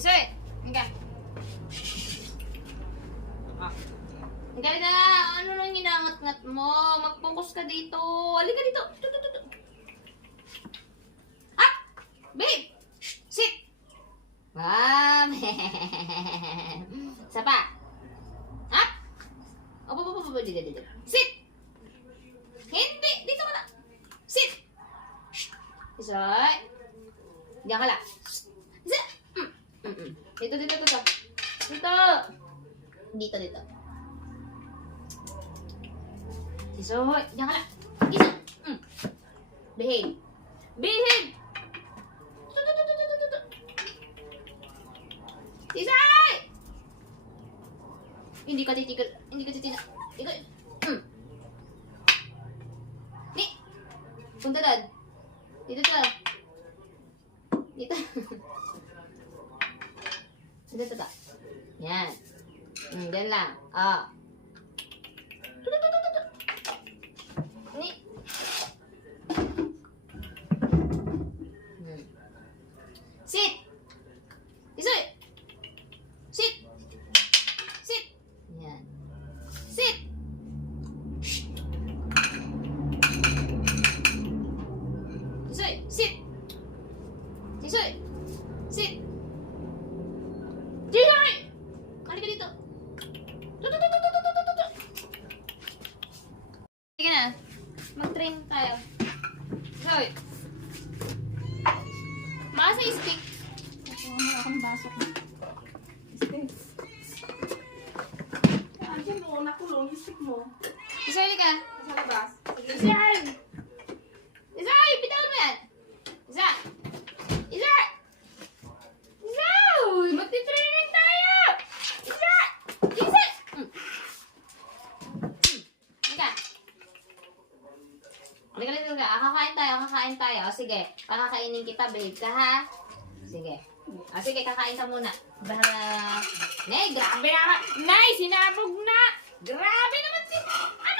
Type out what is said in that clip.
Tisoy! Hanggang. Ah. Hanggang na! Ano nang hinangat-ngat mo? Mag-focus ka dito. Halika dito. Tutututu. Up! Babe! Sit! Ma'am! Isa pa. Up! Opo. Dito. Sit! Hindi! Dito ka na! Sit! Tisoy! Diyan ka lang. Sit! Dito. Dito. Tisoy! Diyan ka lang. Isa! Behave! Tisoy! Hindi ka titigil. Ikaw. Ni! Punta doon. Dito. Dito. Dito. Yan. Diyan lang. Ni. Sit! Tisoy! Sit! Yan. Sit! Tisoy! Sit! Tisoy! Tisoy! Halika dito. Sige na. Mag-train tayo. Tisoy! Masa stick. Wala akong basok na. Stick. Andiyan mo, nakulong yung stick mo. Tisoy, halika. Sa labas. Tisoy! Tisoy! Bitawan mo yan! Tisoy! Magti-training tayo! Tisoy! Halika. Kakain tayo. O, sige. Pakakainin kita, babe ka, ha? Sige. Sige, kakain ka muna. Nay, grabe naman. Nay, sinabog na. Grabe naman si... Ano